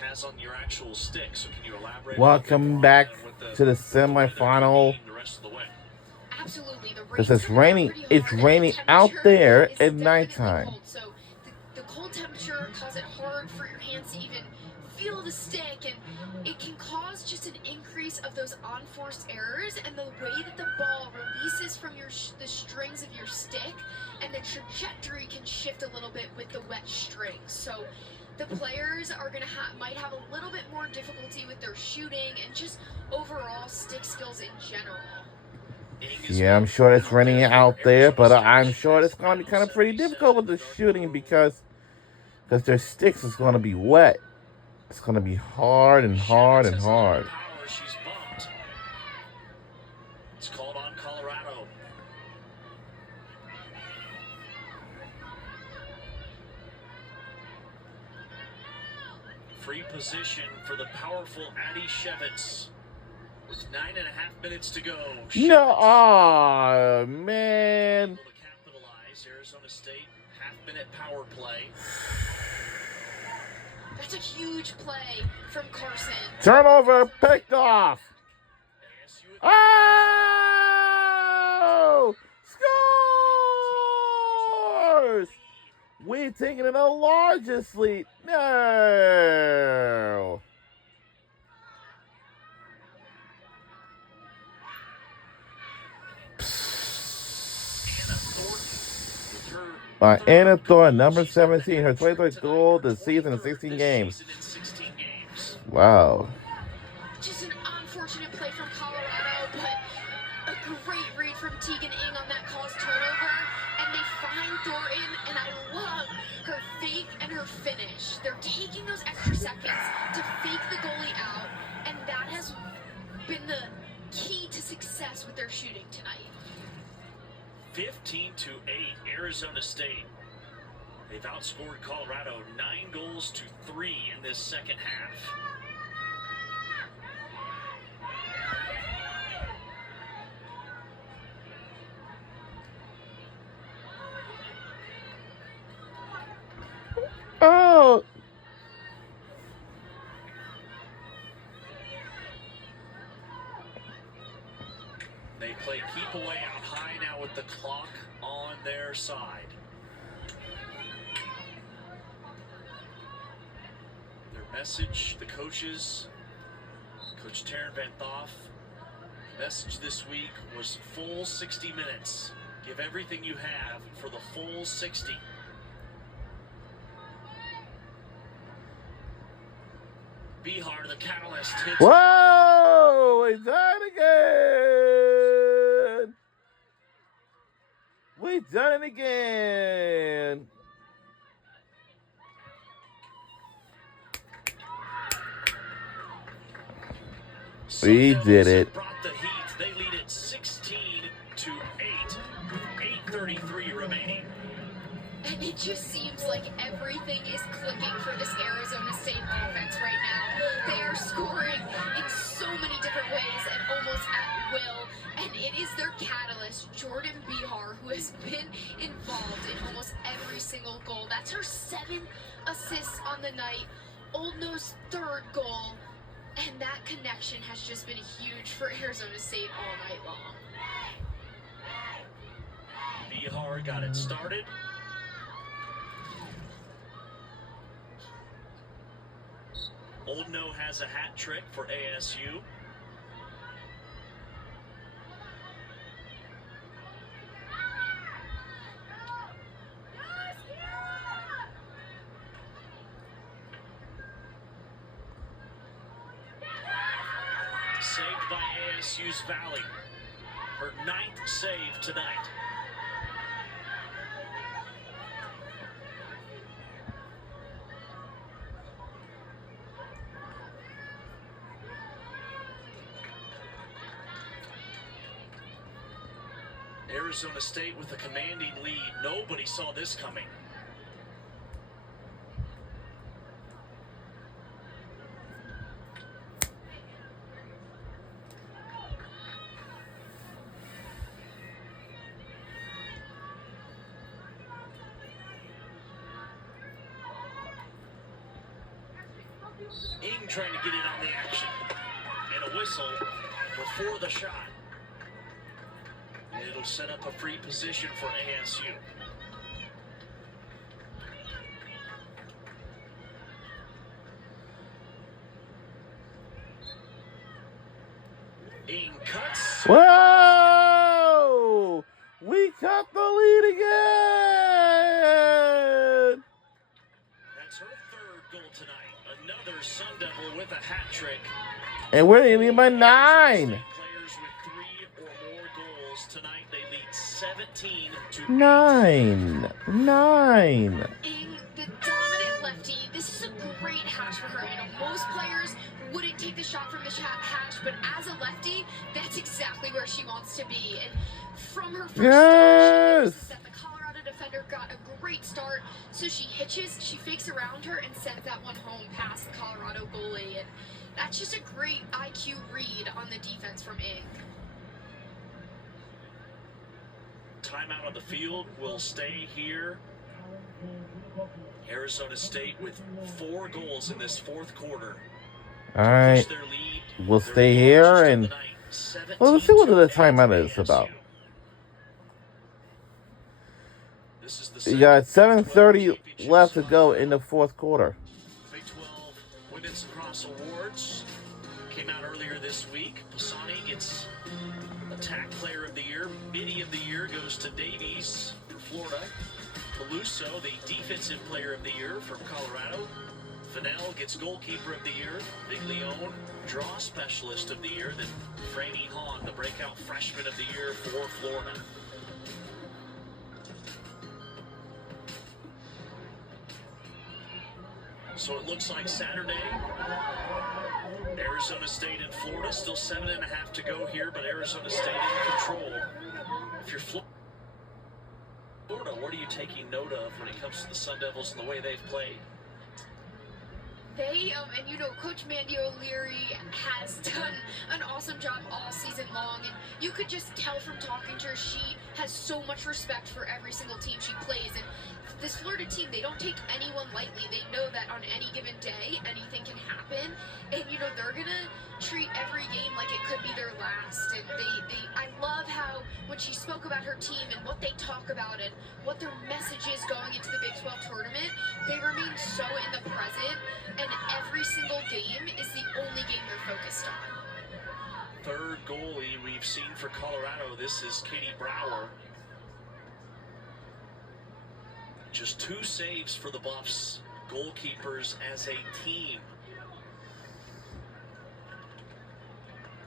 has on your actual stick. So can you elaborate? Welcome back to the semifinal. Absolutely. The Because rain's it's coming down raining. pretty It's hard, and raining the out temperature there is at definitely nighttime. cold. So the cold temperature causes it hard for your hands to even feel the stick, and it can cause just an increase of those unforced errors and the way that the ball releases from the strings of your stick, and the trajectory can shift a little bit with the wet strings. So the players are might have a little bit more difficulty with their shooting and just overall stick skills in general. Yeah, I'm sure it's raining out there, but I'm sure it's going to be kind of pretty difficult with the shooting because their sticks is going to be wet. It's going to be hard and hard and hard. It's called on Colorado. Free position for the powerful Addy Shevitz. With 9.5 minutes to go. No, oh man. Able to capitalize. Arizona State half-minute power play. That's a huge play from Carson. Turnover picked off. Oh! Scores! We're taking the largest lead. No. Anna Thornton, number 17, her 23rd goal this season in 16 games. Wow. Just an unfortunate play from Colorado, but a great read from Tegan Ing on that caused turnover. And they find Thornton, and I love her fake and her finish. They're taking those extra seconds to fake the goalie out, and that has been the key to success with their shooting tonight. 15-8, Arizona State. They've outscored Colorado 9-3 in this second half. Oh. They play keep away out high now with the clock on their side. Their message, the coaches, Coach Taryn Van Thoff, message this week was full 60 minutes. Give everything you have for the full 60. Bihar, the catalyst, hits. Whoa! We done it again! We done it again! We did it. Brought the heat. They lead it 16-8. 8:33 remaining. And it just seems like everything is clicking for this Arizona State offense right now. They are scoring in so many different ways and almost at will. And it is their catalyst, Jordan Bihar, who has been involved in almost every single goal. That's her 7 assists on the night. Old No's 3rd goal. And that connection has just been huge for Arizona State all night long. Bihar got it started. Old No has a hat trick for ASU. Saved by ASU's Valley. Her 9th save tonight. Arizona State with a commanding lead. Nobody saw this coming. Ing trying to get in on the action. And a whistle before the shot. It'll set up a free position for ASU. Ing cuts. Whoa! We cut the lead again! That's her third goal tonight. Another Sun Devil with a hat trick. And we're in by 9. Players with 3 or more goals tonight. They lead 17-8. 9. Ing, the dominant lefty. This is a great hash for her. You know, most players wouldn't take the shot from the hash, but as a lefty, that's exactly where she wants to be. And from her first start, she noticed that the Colorado defender got a great start, so she hitches, she fakes around her, and sends that one home past the Colorado goalie. And that's just a great IQ read on the defense from Ing. Timeout on the field will stay here. Arizona State with 4 goals in this fourth quarter. All right, we'll stay here and well, let's see what the timeout is about. You got 7:30 left to go in the fourth quarter. Big 12 Women's Lacrosse Awards came out earlier this week. Pisani gets Attack Player of the Year. Midi of the Year goes to Davies for Florida. Peluso, the Defensive Player of the Year from Colorado. Fennell gets Goalkeeper of the Year. Biglione, Draw Specialist of the Year. Then Franny Hahn, the Breakout Freshman of the Year for Florida. So it looks like Saturday, Arizona State and Florida, still 7.5 to go here, but Arizona State in control. If you're Florida, what are you taking note of when it comes to the Sun Devils and the way they've played? They, and you know, Coach Mandy O'Leary has done an awesome job all season long, and you could just tell from talking to her, she has so much respect for every single team she plays, and this Florida team, they don't take anyone lightly. They know that on any given day, anything can happen, and you know, they're gonna treat every game like it could be their last, and I love how when she spoke about her team and what they talk about and what their message is going into the Big 12 tournament, they remain so in the present, and every single game is the only game they're focused on. Third goalie we've seen for Colorado. This is Katie Brower. Just 2 saves for the Buffs, goalkeepers as a team.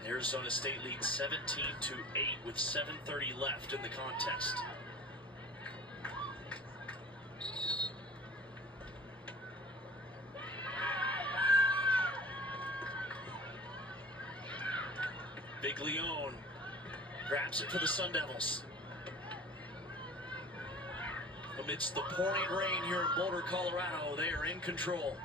Arizona State leads 17-8 with 7:30 left in the contest. Biglione grabs it for the Sun Devils. Amidst the pouring rain here in Boulder, Colorado, they are in control.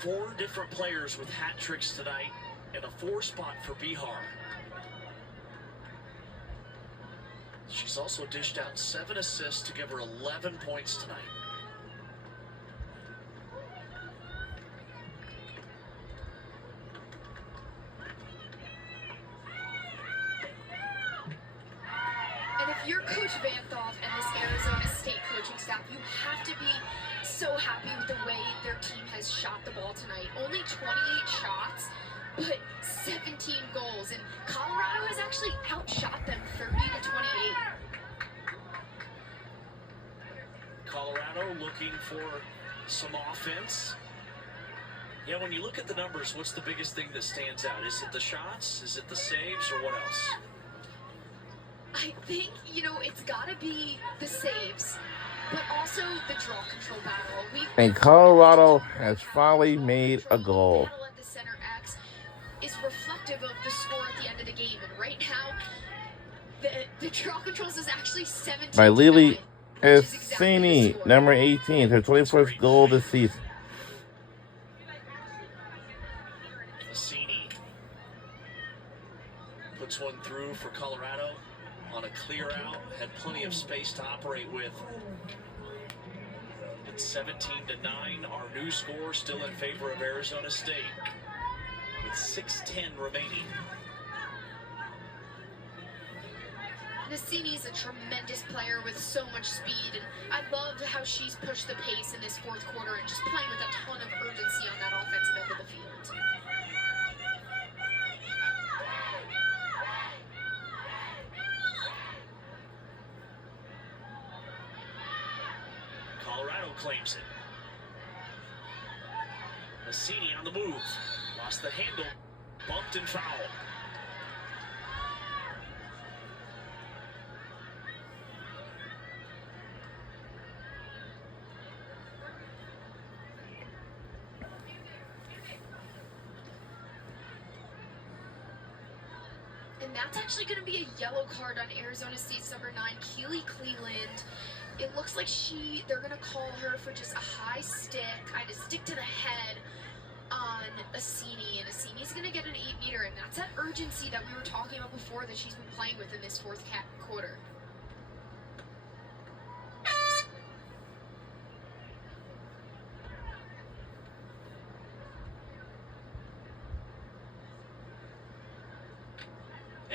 Four different players with hat tricks tonight and a 4 spot for Bihar. She's also dished out 7 assists to give her 11 points tonight. You're Coach Vanthoff and this Arizona State coaching staff, you have to be so happy with the way their team has shot the ball tonight. Only 28 shots, but 17 goals. And Colorado has actually outshot them 30-28. Colorado looking for some offense. Yeah, when you look at the numbers, what's the biggest thing that stands out? Is it the shots? Is it the saves? Or what else? I think, you know, it's got to be the saves, but also the draw control battle. And Colorado has finally made a goal. The battle at the center X is reflective of the score at the end of the game. And right now, the draw controls is actually 17 by Lily Essini, exactly number 18, her 21st goal this season. Essini puts one through for Colorado. On a clear out, had plenty of space to operate with. It's 17-9, our new score still in favor of Arizona State with 6:10 remaining. Nassini's a tremendous player with so much speed, and I love how she's pushed the pace in this fourth quarter and just playing with a ton of urgency on that offensive end of the field. Colorado claims it. Nassini on the move. Lost the handle. Bumped and fouled. And that's actually going to be a yellow card on Arizona State's number 9, Keely Cleland. It looks like they're going to call her for just a high stick, kind of stick to the head on Assini. And Assini's going to get an 8-meter, and that's that urgency that we were talking about before that she's been playing with in this fourth quarter.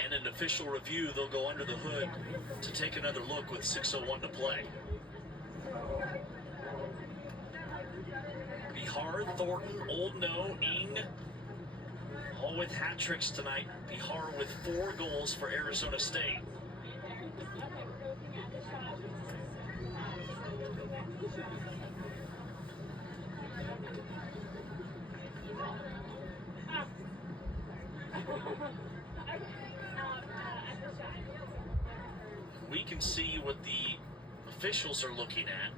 And an official review, they'll go under the hood to take another look with 6:01 to play. Bihar, Thornton, Old No, Ing, all with hat tricks tonight. Bihar with 4 goals for Arizona State. We can see what the officials are looking at.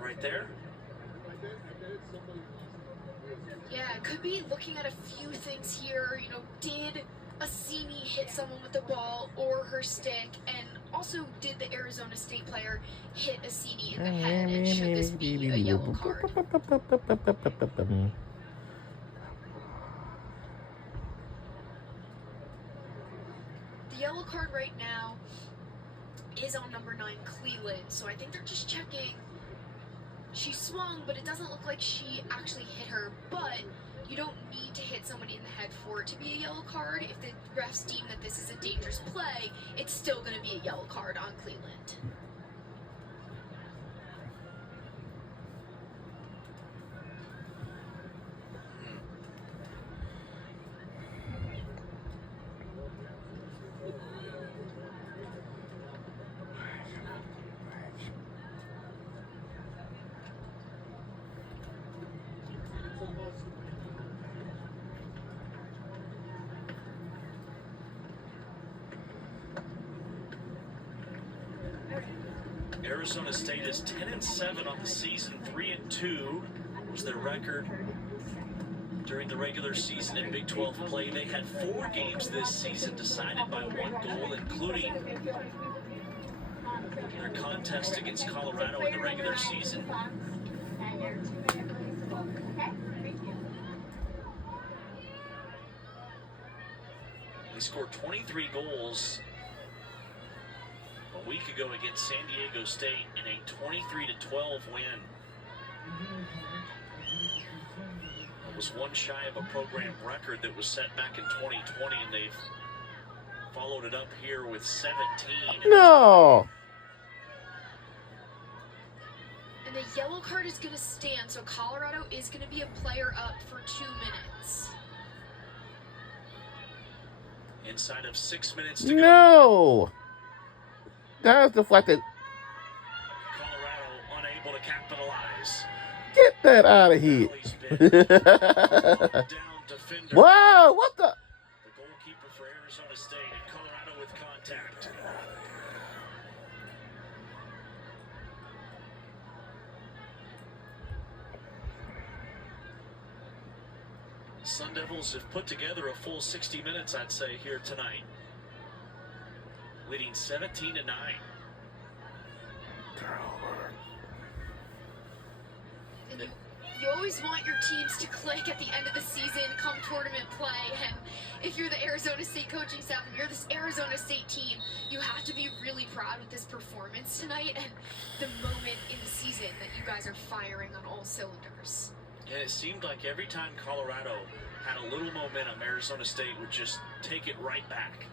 Right there. Yeah, could be looking at a few things here. You know, did Assini hit someone with the ball or her stick? And also, did the Arizona State player hit Assini in the head? And should this be a yellow card? The yellow card right now is on number 9, Cleland. So I think they're just checking. She swung, but it doesn't look like she actually hit her. But you don't need to hit somebody in the head for it to be a yellow card. If the refs deem that this is a dangerous play, it's still going to be a yellow card on Cleland. Arizona State is 10-7 on the season. 3-2 was their record during the regular season in Big 12 play. They had 4 games this season decided by 1 goal, including their contest against Colorado in the regular season. They scored 23 goals a week ago against San Diego State in a 23-12 win. It was one shy of a program record that was set back in 2020, and they've followed it up here with 17. No! And the yellow card is going to stand, so Colorado is going to be a player up for 2 minutes. Inside of 6 minutes to go. No! That was deflected. Colorado unable to capitalize. Get that out of here. Down defender. Wow, what the? The goalkeeper for Arizona State, and Colorado with contact. Sun Devils have put together a full 60 minutes, I'd say, here tonight. Leading 17-9. And you always want your teams to click at the end of the season, come tournament play, and if you're the Arizona State coaching staff and you're this Arizona State team, you have to be really proud with this performance tonight and the moment in the season that you guys are firing on all cylinders. And it seemed like every time Colorado had a little momentum, Arizona State would just take it right back.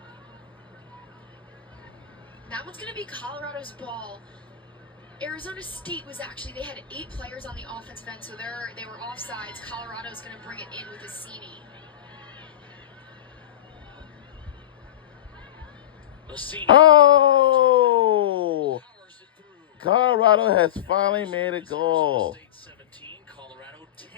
That one's going to be Colorado's ball. Arizona State was actually, they had 8 players on the offensive end, so they were offsides. Colorado's going to bring it in with Assini. Oh! Colorado has finally made a goal. State 17, Colorado 10.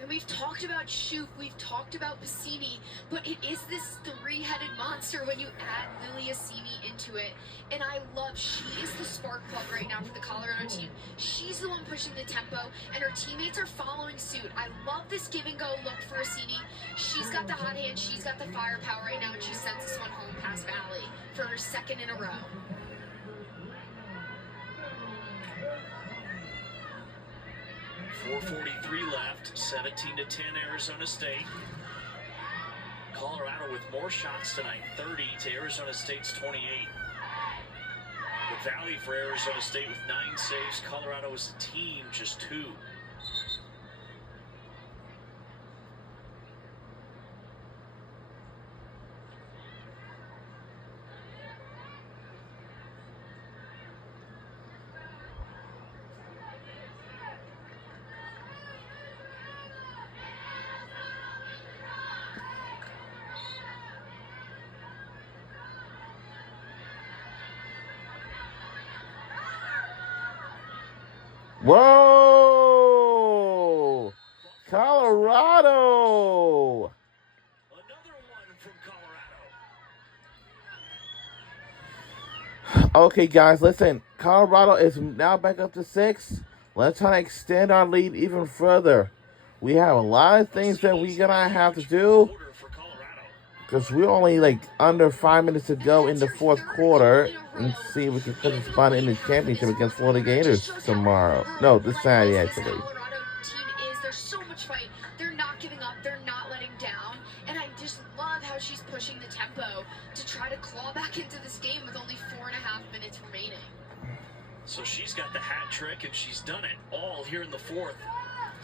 And we've talked about Shoup, we've talked about Passini, but it is this 3-headed monster when you add Lily Assini into it. And I love, she is the spark plug right now for the Colorado team. She's the one pushing the tempo, and her teammates are following suit. I love this give and go look for Assini. She's got the hot hand, she's got the firepower right now, and she sends this one home past Valley for her 2nd in a row. .443 left, 17-10 Arizona State. Colorado with more shots tonight, 30 to Arizona State's 28. The Valley for Arizona State with 9 saves. Colorado as a team, just 2. Whoa! Colorado! Another one from Colorado. Okay, guys, listen. Colorado is now back up to 6. Let's try to extend our lead even further. We have a lot of things that we're going to have to do because we're only like under 5 minutes to go in the 4th quarter. And see if we can put a spot in the championship against Florida Gators tomorrow. No, this Saturday, actually. Colorado team is, there's so much fight. They're not giving up. They're not letting down. And I just love how she's pushing the tempo to try to claw back into this game with only 4.5 minutes remaining. So she's got the hat trick, and she's done it all here in the 4th,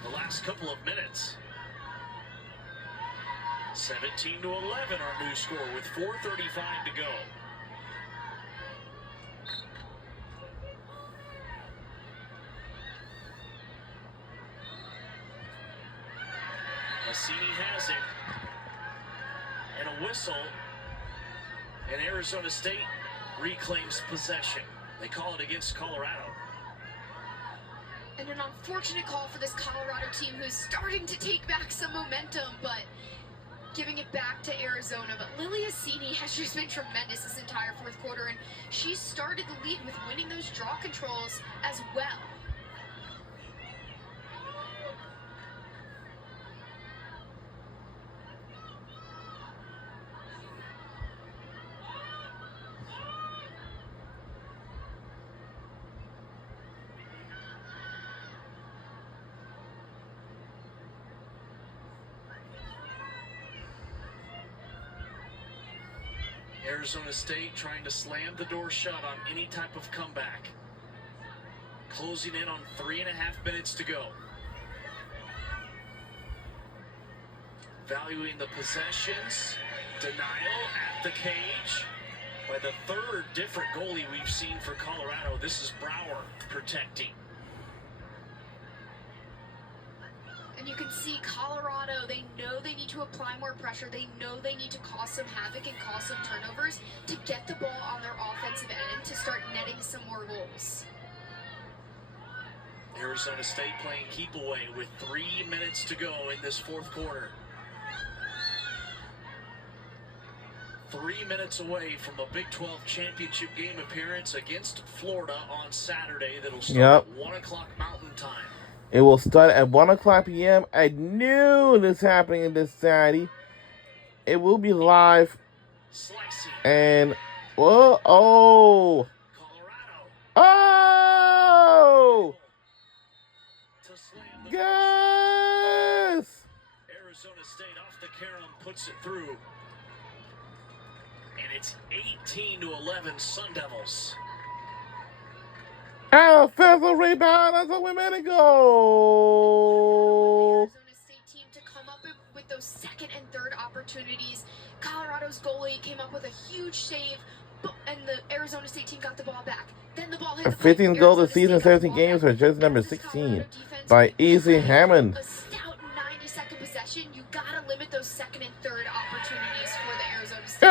the last couple of minutes. 17-11, our new score with 4:35 to go. Assini has it, and a whistle, and Arizona State reclaims possession. They call it against Colorado. And an unfortunate call for this Colorado team who's starting to take back some momentum, but giving it back to Arizona. But Lily Assini has just been tremendous this entire 4th quarter, and she started the lead with winning those draw controls as well. Arizona State trying to slam the door shut on any type of comeback. Closing in on 3.5 minutes to go. Valuing the possessions. Denial at the cage by the 3rd different goalie we've seen for Colorado. This is Brower protecting. And you can see Colorado, they know they need to apply more pressure. They know they need to cause some havoc and cause some turnovers to get the ball on their offensive end to start netting some more goals. Arizona State playing keep away with 3 minutes to go in this 4th quarter. 3 minutes away from a Big 12 championship game appearance against Florida on Saturday. That'll start at 1 o'clock Mountain Time. It will start at 1 o'clock p.m. At noon is happening this Saturday. It will be live. Slicing. And, whoa, oh. Colorado. Oh! To slam the Yes! Arizona State off the carom puts it through. And it's 18-11 Sun Devils. Offensive rebound. That's a women goal. Arizona State team to come up with those second and third opportunities. Colorado's goalie came up with a huge save, and the Arizona State team got the ball back. Then the ball hit the 15 goals this season, 17 games games for jersey number 16 by Easy Hammond. A stout 90-second possession. You gotta limit those second and third opportunities for the Arizona State.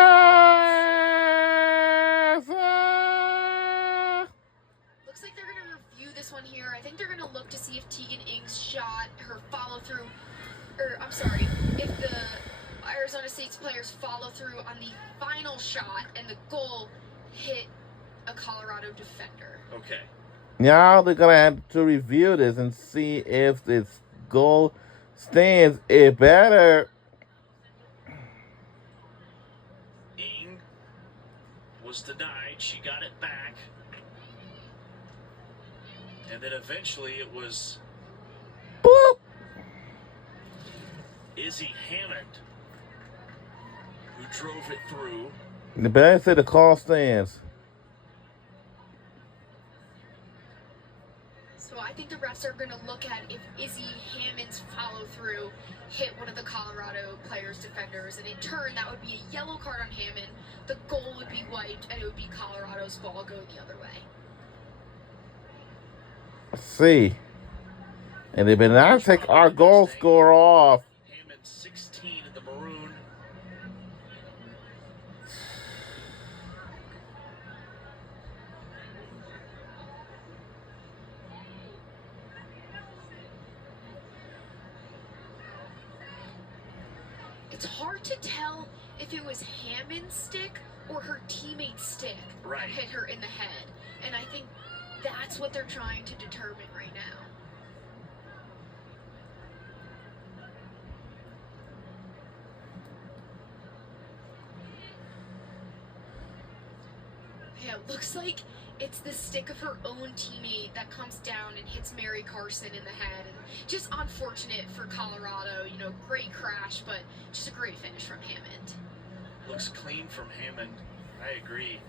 Looks like they're gonna review this one here. I think they're gonna look to see if Tegan Ing's shot, her follow through, or I'm sorry, if the Arizona State's players follow through on the final shot and the goal hit a Colorado defender. Okay. Now they're going to have to review this and see if this goal stands. It better. Ing was denied. She got it back. And then eventually it was Boop. Izzy Hammond who drove it through. The better say the call stands. So I think the refs are going to look at if Izzy Hammond's follow through hit one of the Colorado players' defenders, and in turn that would be a yellow card on Hammond. The goal would be wiped, and it would be Colorado's ball going the other way. Let's see. And they better not take our goal scorer off. Hammond 16 in the maroon. It's hard to tell if it was Hammond's stick or her teammate's stick that hit her in the head. And I think that's what they're trying to determine right now. Yeah, it looks like it's the stick of her own teammate that comes down and hits Mary Carson in the head. And just unfortunate for Colorado. You know, great crash, but just a great finish from Hammond. Looks clean from Hammond. I agree.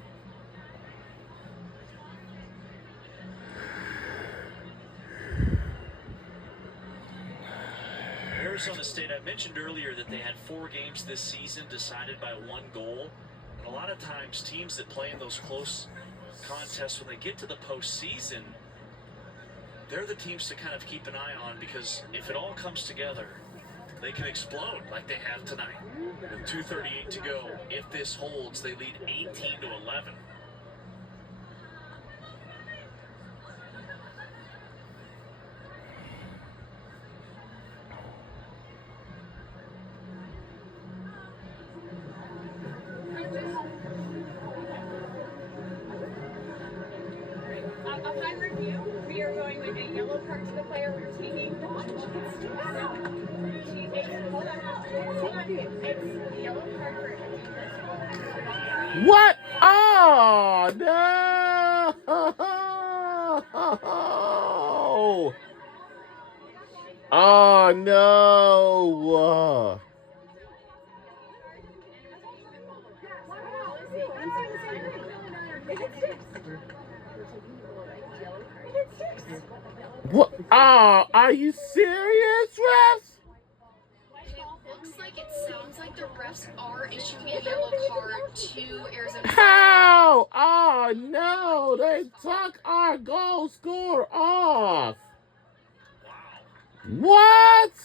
Arizona State, I mentioned earlier that they had 4 games this season decided by 1 goal. And a lot of times teams that play in those close contests, when they get to the postseason, they're the teams to kind of keep an eye on, because if it all comes together, they can explode like they have tonight. With 2:38 to go, if this holds, they lead 18-11. Upon review, we are going with a yellow card to the player we're taking. Hold on. It's the yellow card for What? Oh, no. Oh, no. What? Oh, are you serious, refs? It looks like it sounds like the refs are issuing a yellow card to Arizona. How? Oh, no. They took our goal score off. Wow. What?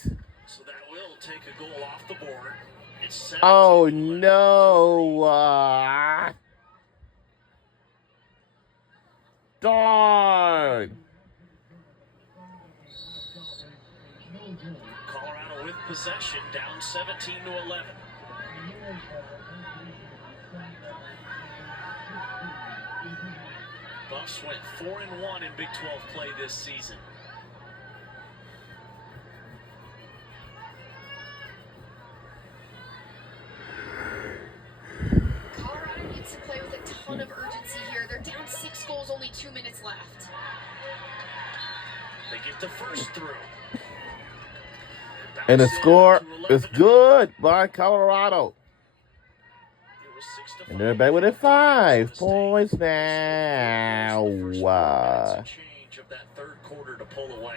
So that will take a goal off the board. It's 17-11. Oh, no. Darn. Colorado with possession, down 17-11. Buffs went 4-1 in Big 12 play this season. Colorado needs to play with a ton of urgency here. They're down 6 goals, only 2 minutes left. They get the first through. And the score is good by Colorado. And they're back with it 5 points now. Change of that third quarter to pull away.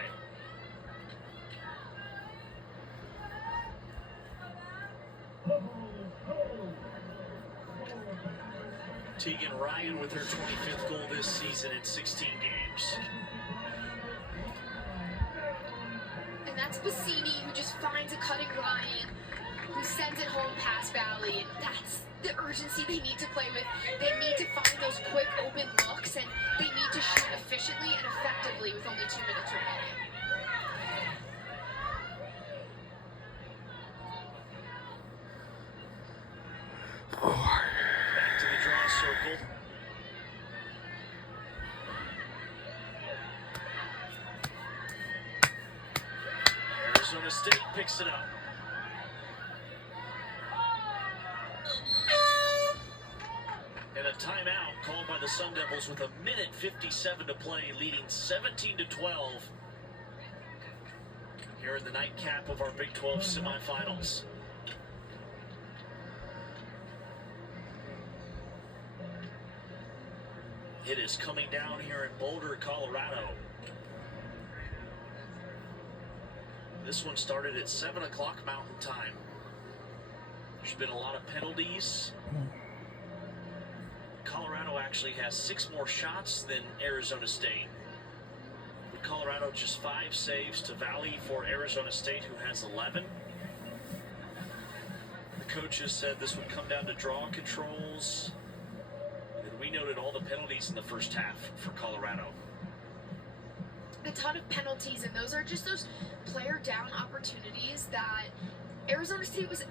Tegan Ryan with her 25th goal this season in 16 games. And that's Bassini, who just finds a cutting Ryan, who sends it home past Valley. And that's the urgency they need to play with. They need to find those quick open looks, and they need to shoot efficiently and effectively with only 2 minutes remaining. Back to the draw circle. Arizona State picks it up. And a timeout called by the Sun Devils with 1:57 to play, leading 17-12 here in the nightcap of our Big 12 semifinals. It is coming down here in Boulder, Colorado. This one started at 7 o'clock Mountain Time. There's been a lot of penalties. Colorado actually has 6 more shots than Arizona State. With Colorado just 5 saves to Valley for Arizona State, who has 11. The coaches said this would come down to draw controls. And we noted all the penalties in the first half for Colorado. A ton of penalties, and those are just those player down opportunities that Arizona State was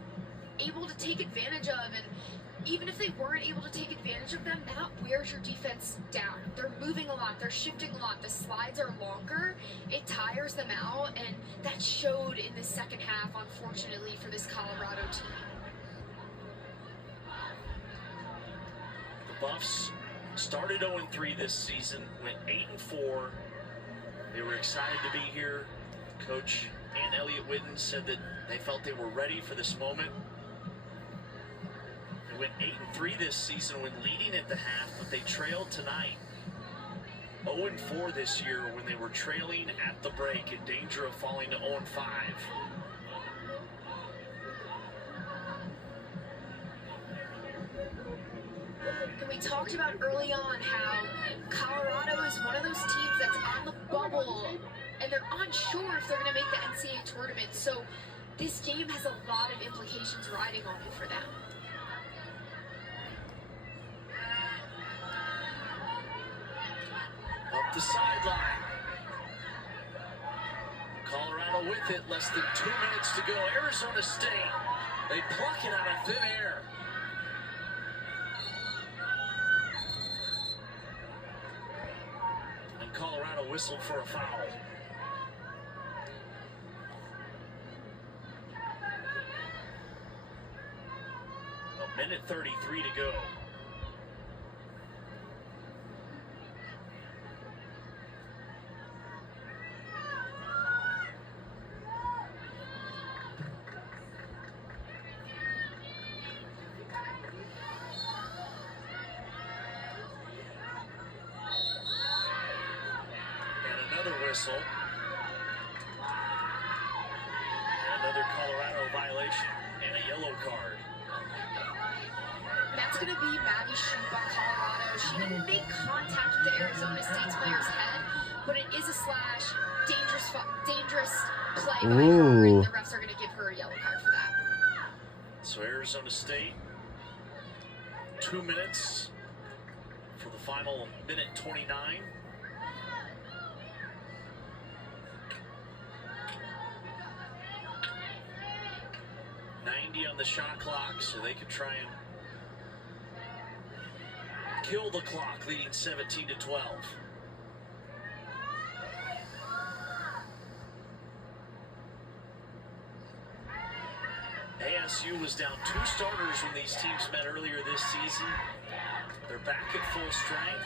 able to take advantage of. And even if they weren't able to take advantage of them, that wears your defense down. They're moving a lot, they're shifting a lot, the slides are longer, it tires them out, and that showed in the second half, unfortunately, for this Colorado team. The Buffs started 0-3 this season, went 8-4. They were excited to be here. Coach Ann Elliott Whitten said that they felt they were ready for this moment. They went 8-3 this season when leading at the half, but they trailed tonight. 0-4 this year when they were trailing at the break, in danger of falling to 0-5. And we talked about early on how Colorado is one of those teams that's on the bubble, and they're unsure if they're going to make the NCAA tournament. So this game has a lot of implications riding on it for them. Up the sideline. Colorado with it, less than 2 minutes to go. Arizona State, they pluck it out of thin air. And Colorado whistled for a foul. A minute 33 to go. Whistle. Another Colorado violation and a yellow card. That's going to be Maddie Shoup on Colorado. She didn't make contact with the Arizona State's player's head, but it is a slash. Dangerous play by her, and the refs are going to give her a yellow card for that. So Arizona State, 2 minutes for the final minute 29. 90 on the shot clock, so they could try and kill the clock, leading 17-12. ASU was down 2 starters when these teams met earlier this season. They're back at full strength,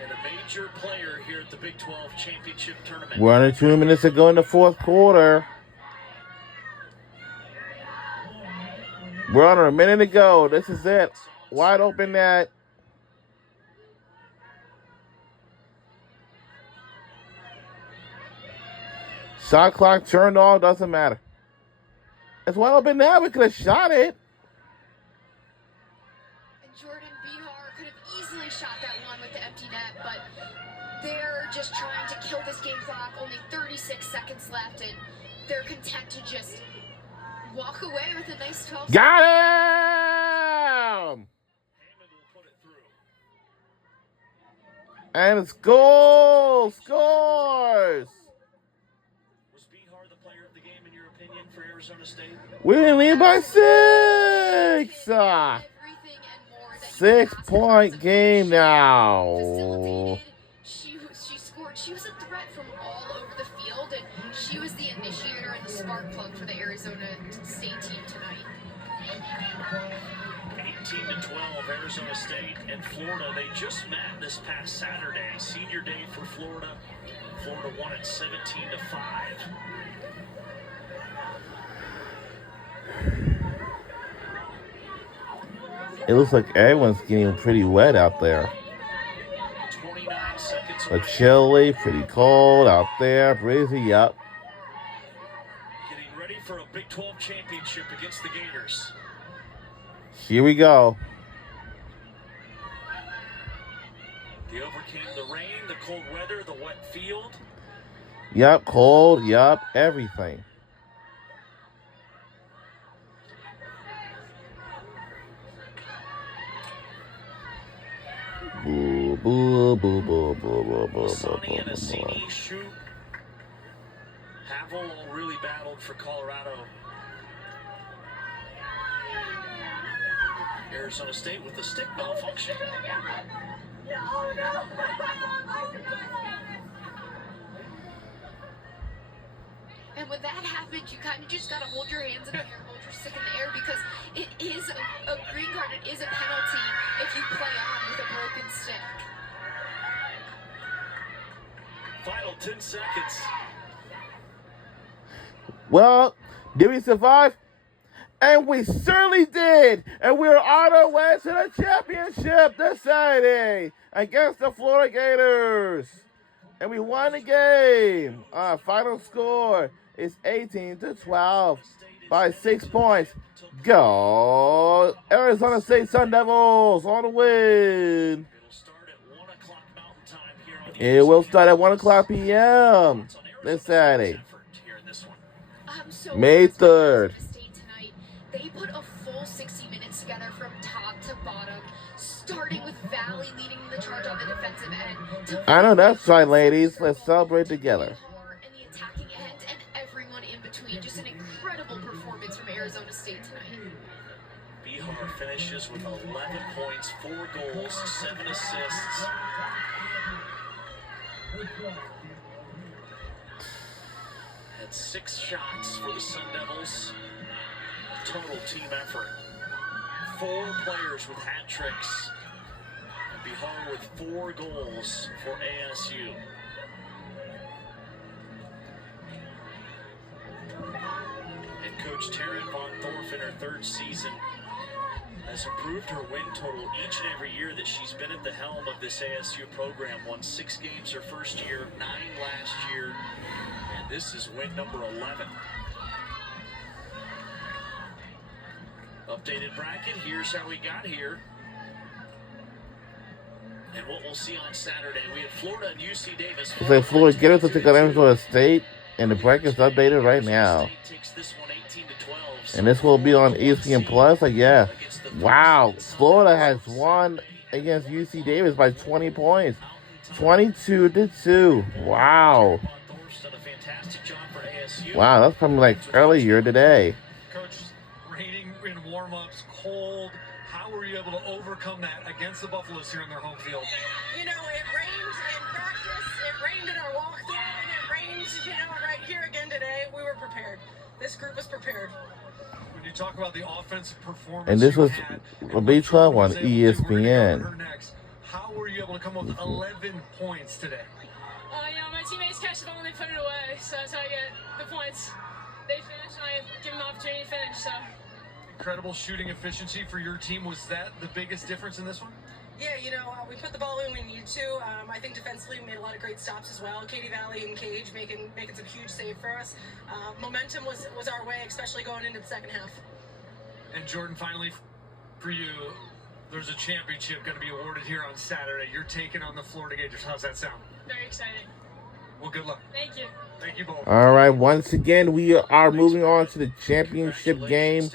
and a major player here at the Big 12 Championship Tournament. We're under 2 minutes to go in the fourth quarter. We're under a minute to go. This is it. Wide open net. Shot clock turned off. Doesn't matter. It's wide open now. We could have shot it. And Jordan Bihar could have easily shot that one with the empty net, but they're just trying to kill this game clock. Only 36 seconds left, and they're content to just walk away with a nice 12. Got him! Hammond will put it through. And it's goal! Scores! Was Bihar the player of the game, in your opinion, for Arizona State? We didn't lead by 6! Everything and more that you could ask 6-point for. game now. Facilitated. She scored. She was a threat from all over the field, and she was the initiator and the spark plug for the Arizona State team tonight. 18-12, Arizona State and Florida. They just met this past Saturday. Senior day for Florida. Florida won at 17-5. It looks like everyone's getting pretty wet out there. 29 seconds But away. chilly, pretty cold out there. Breezy, yep. Getting ready for a Big 12 championship against the Gators. Here we go. They overcame the rain, the cold weather, the wet field. Yep, cold, yep, everything. Boo, boo, boo, boo, boo, boo, boo, Masani and boo, boo, Assini shoot. Havel all really battled for Colorado. Arizona State with the stick malfunction. And when that happens, you kind of just got to hold your hands in the air, hold your stick in the air, because it is a green card. It is a penalty if you play on with a broken stick. Final 10 seconds. Well, did we survive? And we certainly did. And we're on our way to the championship this Saturday against the Florida Gators. And we won the game. Our final score is 18-12 by 6 points. Go Arizona State Sun Devils on the win. It'll start at 1 o'clock Mountain Time here on It will start at 1 o'clock p.m. this Saturday, So May 3rd. State tonight, they put a full 60 minutes together from top to bottom, starting with Valley leading the charge on the defensive end. I know that's right, ladies. Let's celebrate together. And the attacking end and everyone in between. Just an incredible performance from Arizona State tonight. Bihar finishes with 11 points, 4 goals, 7 assists. Had 6 shots for the Sun Devils. Total team effort. 4 players with hat tricks. And Bihar with 4 goals for ASU. And Coach Taryn Von Thorf in her 3rd season has improved her win total each and every year that she's been at the helm of this ASU program. Won 6 games her first year, 9 last year, and this is win number 11. Updated bracket, here's how we got here. And what we'll see on Saturday, we have Florida and UC Davis. It's like Florida Gators will take on Arizona State, and the bracket's updated right now. And this will be on ESPN Plus. Like, yeah. Wow. Florida has won against UC Davis by 20 points. 22-2. Wow. Wow, that's probably like earlier today. Coach, raining in warm-ups, cold. How were you able to overcome overcome that against the Buffaloes here in their home field? You know, it rained in practice, it rained in our walkthrough, and it rained, right here again today. We were prepared. This group was prepared. When you talk about the offensive performance, And this was a a Big 12 on ESPN. How were you able to come up with 11 points today? My teammates catch the ball and they put it away, so that's how I get the points. They finish and I give them the opportunity to finish, so. Incredible shooting efficiency for your team. Was that the biggest difference in this one? Yeah, we put the ball in when we needed to. I think defensively we made a lot of great stops as well. Katie Valley and Cage making some huge save for us. Momentum was our way, especially going into the second half. And Jordan, finally for you, there's a championship going to be awarded here on Saturday. You're taking on the Florida Gators. How's that sound? Very exciting. Well, good luck. Thank you. Thank you both. All right, once again, we are moving on to the championship game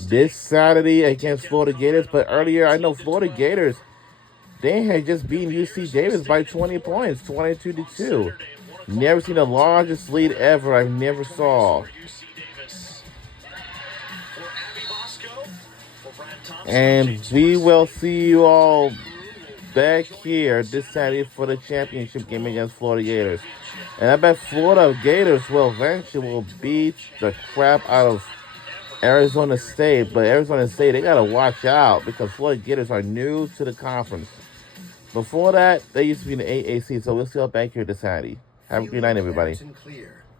this Saturday against Florida Gators. But earlier, I know Florida Gators, they had just beaten UC Davis by 20 points, 22-2. Never seen the largest lead ever. I never saw. And we will see you all back here this Saturday for the championship game against Florida Gators. And I bet Florida Gators will eventually beat the crap out of Arizona State. But Arizona State, they got to watch out because Florida Gators are new to the conference. Before that, they used to be in the AAC. So we'll see you all back here this Saturday. Have a good night, everybody.